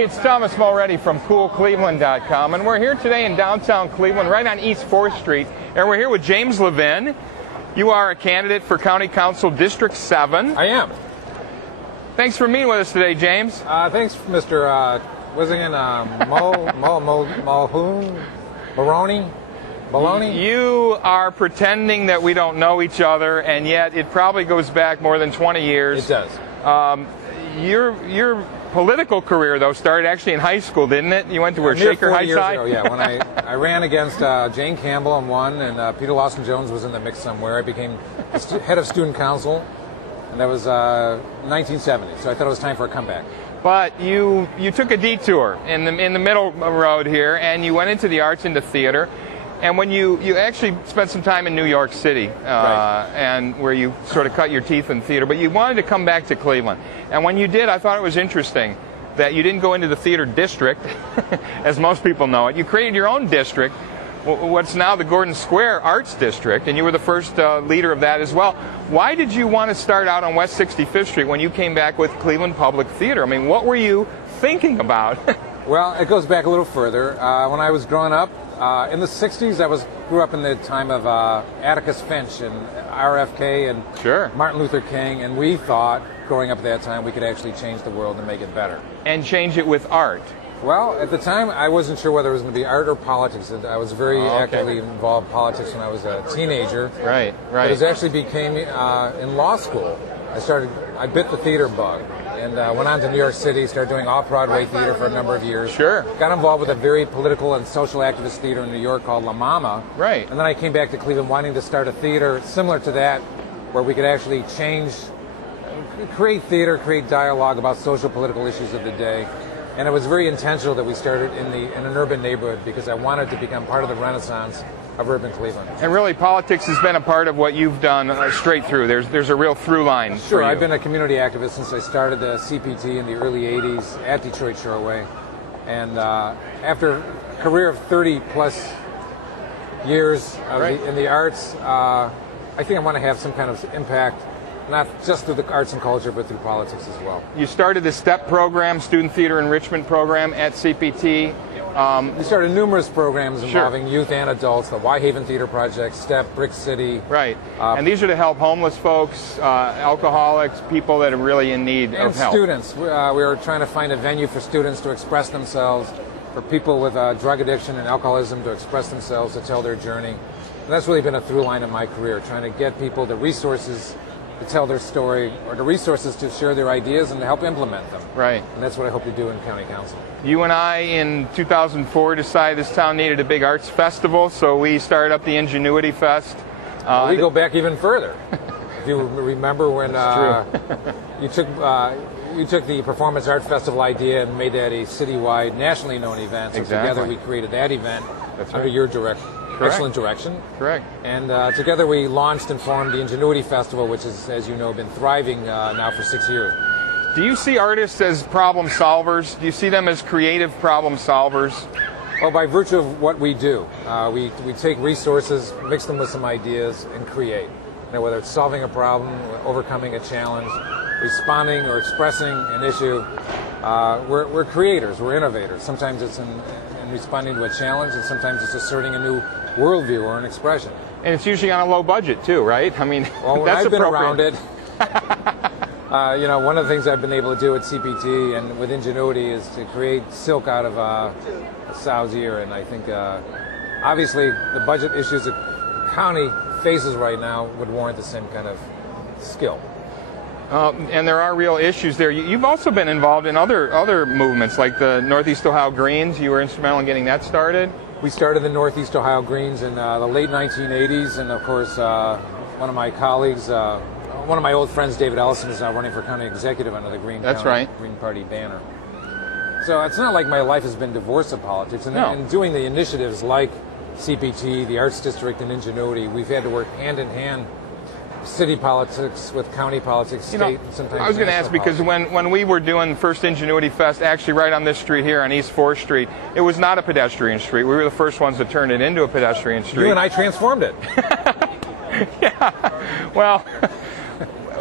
Hey, it's Thomas Mulready from CoolCleveland.com, and we're here today in downtown Cleveland, right on East 4th Street, and we're here with James Levin. You are a candidate for County Council District 7. I am. Thanks for meeting with us today, James. Thanks, Mr. Mulhoon? Baloney? You are pretending that we don't know each other, and yet it probably goes back more than 20 years. It does. Your political career, though, started actually in high school, didn't it? You went to Shaker Heights High? Ago, yeah, when I ran against Jane Campbell and won, and Peter Lawson Jones was in the mix somewhere. I became head of student council, and that was 1970, so I thought it was time for a comeback. But you took a detour in the middle road here, and you went into the arts, into theater. And when you actually spent some time in New York City, right. And where you sort of cut your teeth in theater, but you wanted to come back to Cleveland. And when you did, I thought it was interesting that you didn't go into the theater district, as most people know it. You created your own district, what's now the Gordon Square Arts District, and you were the first leader of that as well. Why did you want to start out on West 65th Street when you came back with Cleveland Public Theater? I mean, what were you thinking about? Well, it goes back a little further. When I was growing up, in the 60s, grew up in the time of Atticus Finch and RFK and sure. Martin Luther King, and we thought, growing up at that time, we could actually change the world and make it better. And change it with art. Well, at the time, I wasn't sure whether it was going to be art or politics. I was very actively involved in politics when I was a teenager. Right. But it actually became in law school. I bit the theater bug and went on to New York City, started doing off-Broadway theater for a number of years. Sure. Got involved with a very political and social activist theater in New York called La Mama. Right. And then I came back to Cleveland wanting to start a theater similar to that, where we could actually create theater, create dialogue about social political issues of the day. And it was very intentional that we started in an urban neighborhood because I wanted to become part of the renaissance of urban Cleveland. And really, politics has been a part of what you've done straight through. There's a real through line. Sure, I've been a community activist since I started the CPT in the early 80s at Detroit Shoreway. And after a career of 30-plus years in the arts, I think I want to have some kind of impact, not just through the arts and culture, but through politics as well. You started the STEP program, Student Theater Enrichment Program at CPT. We started numerous programs involving sure. youth and adults, the Whitehaven Theater Project, STEP, Brick City. Right. And these are to help homeless folks, alcoholics, people that are really in need of help. And students. We were trying to find a venue for students to express themselves, for people with drug addiction and alcoholism to express themselves, to tell their journey. And that's really been a through line in my career, trying to get people the resources to tell their story, or the resources to share their ideas and to help implement them. Right. And that's what I hope to do in County Council. You and I, in 2004, decided this town needed a big arts festival, so we started up the Ingenuity Fest. We go back even further. If you remember when you took the Performance Art Festival idea and made that a citywide, nationally known event. So exactly. Together we created that event under right. your excellent direction. Correct. And together we launched and formed the Ingenuity Festival, which has, as you know, been thriving now for 6 years. Do you see artists as problem solvers? Do you see them as creative problem solvers? Well, by virtue of what we do, we take resources, mix them with some ideas, and create. You know, whether it's solving a problem, overcoming a challenge, responding or expressing an issue, we're creators, we're innovators. Sometimes it's in responding to a challenge, and sometimes it's asserting a new worldview or an expression. And it's usually on a low budget too, right? I mean, well, that's I've been around it. One of the things I've been able to do at CPT and with Ingenuity is to create silk out of a sow's ear, and I think obviously the budget issues the county faces right now would warrant the same kind of skill. And there are real issues there. You've also been involved in other movements, like the Northeast Ohio Greens. You were instrumental in getting that started. We started the Northeast Ohio Greens in the late 1980s, and of course, one of my colleagues, one of my old friends, David Ellison, is now running for county executive under the Green Party banner. So it's not like my life has been divorced of politics. And in doing the initiatives like CPT, the Arts District, and Ingenuity, we've had to work hand in hand. City politics with county politics, state, and sometimes. I was going to ask because when we were doing the first Ingenuity Fest, actually right on this street here on East 4th Street, it was not a pedestrian street. We were the first ones to turn it into a pedestrian street. You and I transformed it. Yeah. Well,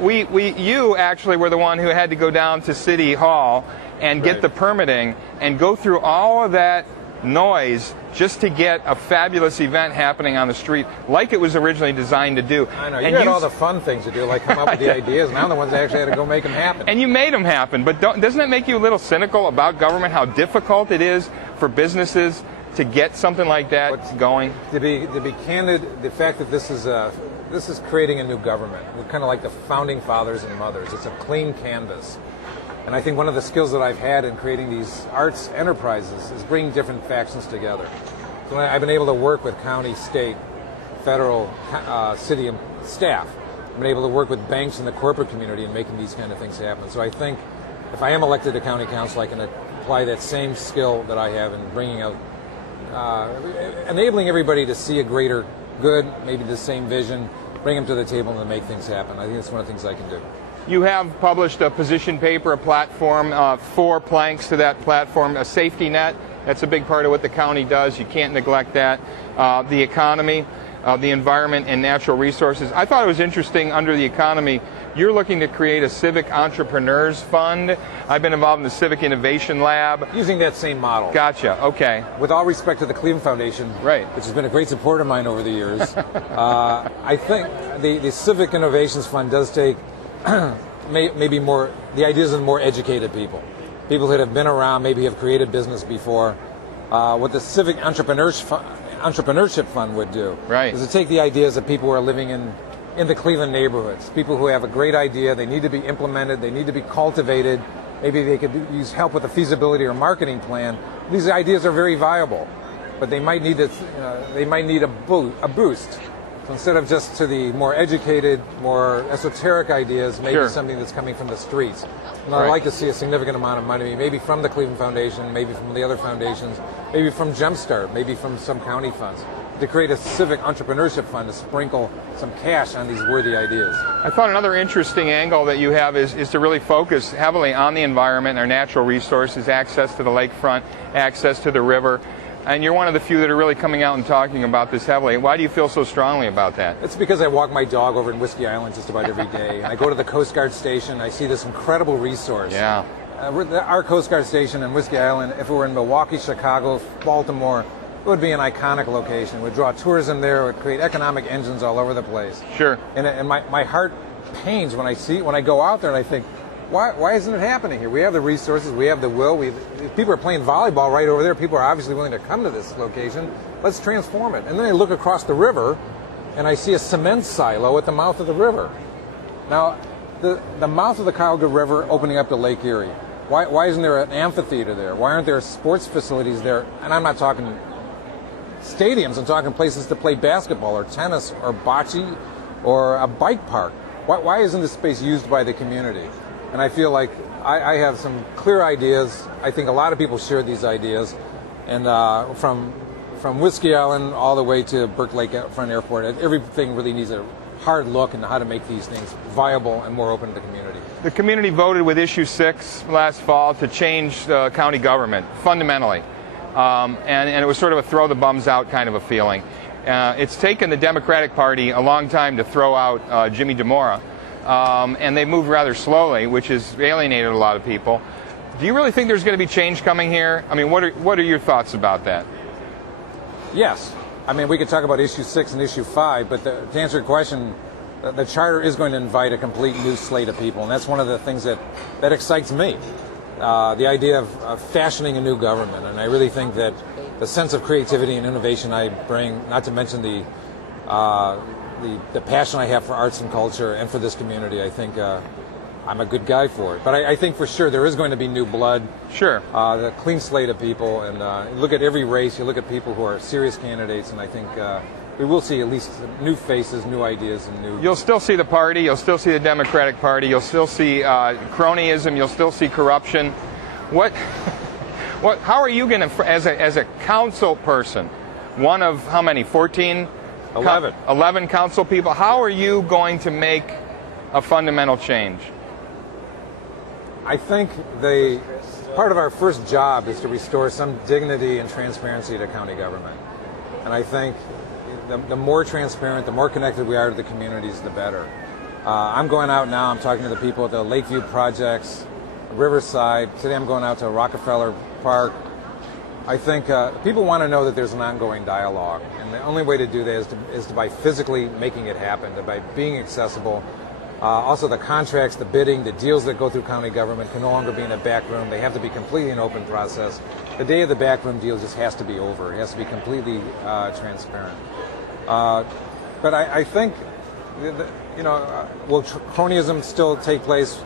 you actually were the one who had to go down to City Hall and get the permitting and go through all of that noise just to get a fabulous event happening on the street like it was originally designed to do. I know. You had all the fun things to do, like come up with the ideas, and I'm the ones that actually had to go make them happen. And you made them happen, but doesn't it make you a little cynical about government, how difficult it is for businesses to get something like that going? To be candid, the fact that this is creating a new government. We're kind of like the founding fathers and mothers. It's a clean canvas. And I think one of the skills that I've had in creating these arts enterprises is bringing different factions together. So I've been able to work with county, state, federal, city and staff. I've been able to work with banks in the corporate community in making these kind of things happen. So I think if I am elected to county council, I can apply that same skill that I have in bringing out, enabling everybody to see a greater good, maybe the same vision, bring them to the table and make things happen. I think that's one of the things I can do. You have published a position paper, a platform, 4 planks to that platform, a safety net. That's a big part of what the county does. You can't neglect that. The economy, the environment, and natural resources. I thought it was interesting under the economy, you're looking to create a civic entrepreneurs fund. I've been involved in the Civic Innovation Lab. Using that same model. Gotcha, okay. With all respect to the Cleveland Foundation, right, which has been a great supporter of mine over the years, I think the Civic Innovations Fund does take maybe more, the ideas of more educated people that have been around, maybe have created business before. What the Civic Entrepreneurship Fund would do is to take the ideas of people who are living in the Cleveland neighborhoods, people who have a great idea, they need to be implemented, they need to be cultivated, maybe they could use help with a feasibility or marketing plan. These ideas are very viable, but they might need a boost. So instead of just to the more educated, more esoteric ideas, maybe something that's coming from the streets. And I'd like to see a significant amount of money, maybe from the Cleveland Foundation, maybe from the other foundations, maybe from Jumpstart, maybe from some county funds, to create a civic entrepreneurship fund to sprinkle some cash on these worthy ideas. I thought another interesting angle that you have is to really focus heavily on the environment and our natural resources, access to the lakefront, access to the river. And you're one of the few that are really coming out and talking about this heavily. Why do you feel so strongly about that? It's because I walk my dog over in Whiskey Island just about every day. And I go to the Coast Guard station. I see this incredible resource. Yeah. Our Coast Guard station in Whiskey Island, if it were in Milwaukee, Chicago, Baltimore, it would be an iconic location. It would draw tourism there. It would create economic engines all over the place. Sure. And my heart pains when I go out there and I think, why isn't it happening here? We have the resources, we have the will. People are playing volleyball right over there. People are obviously willing to come to this location. Let's transform it. And then I look across the river, and I see a cement silo at the mouth of the river. Now, the mouth of the Cuyahoga River opening up to Lake Erie. Why isn't there an amphitheater there? Why aren't there sports facilities there? And I'm not talking stadiums. I'm talking places to play basketball or tennis or bocce or a bike park. Why isn't this space used by the community? And I feel like I have some clear ideas. I think a lot of people share these ideas. And from Whiskey Island all the way to Burke Lakefront Airport, everything really needs a hard look into how to make these things viable and more open to the community. The community voted with Issue 6 last fall to change the county government fundamentally. And it was sort of a throw the bums out kind of a feeling. It's taken the Democratic Party a long time to throw out Jimmy DeMora. And they moved rather slowly, which has alienated a lot of people. Do you really think there's going to be change coming here? I mean, what are your thoughts about that? Yes. I mean, we could talk about Issue 6 and Issue 5, but to answer your question, the charter is going to invite a complete new slate of people, and that's one of the things that excites me. The idea of fashioning a new government, and I really think that the sense of creativity and innovation I bring, not to mention the passion I have for arts and culture and for this community, I think I'm a good guy for it. But I think for sure there is going to be new blood. Sure. The clean slate of people, and look at every race, you look at people who are serious candidates, and I think we will see at least new faces, new ideas, and new... You'll still see the party, you'll still see the Democratic Party, you'll still see cronyism, you'll still see corruption. How are you going to, as a council person, one of how many, 14? 11 council people, how are you going to make a fundamental change? I think part of our first job is to restore some dignity and transparency to county government. And I think the more transparent, the more connected we are to the communities, the better. I'm going out now. I'm talking to the people at the Lakeview projects, Riverside. Today I'm going out to Rockefeller Park. I think people want to know that there's an ongoing dialogue, and the only way to do that is by physically making it happen, by being accessible. Also, the contracts, the bidding, the deals that go through county government can no longer be in a back room. They have to be completely an open process. The day of the backroom deal just has to be over. It has to be completely transparent. But I think, will cronyism still take place?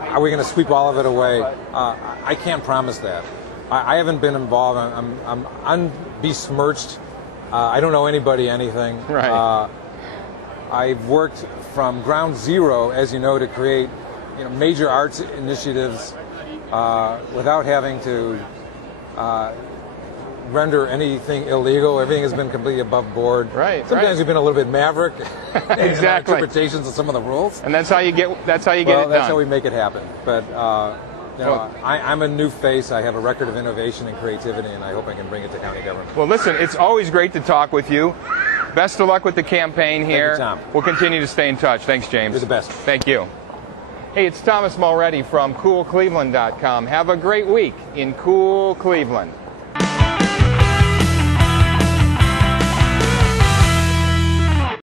Are we going to sweep all of it away? I can't promise that. I haven't been involved. I'm unbesmirched. I don't know anybody anything. Right. I've worked from ground zero, as you know, to create major arts initiatives without having to render anything illegal. Everything has been completely above board. Right. Sometimes we've been a little bit maverick exactly. in our interpretations of some of the rules. And that's how you get. That's how you get it done. That's how we make it happen. But I'm a new face. I have a record of innovation and creativity, and I hope I can bring it to county government. Well, listen, it's always great to talk with you. Best of luck with the campaign here. Thank you, Tom. We'll continue to stay in touch. Thanks, James. You're the best. Thank you. Hey, it's Thomas Mulready from CoolCleveland.com. Have a great week in cool Cleveland.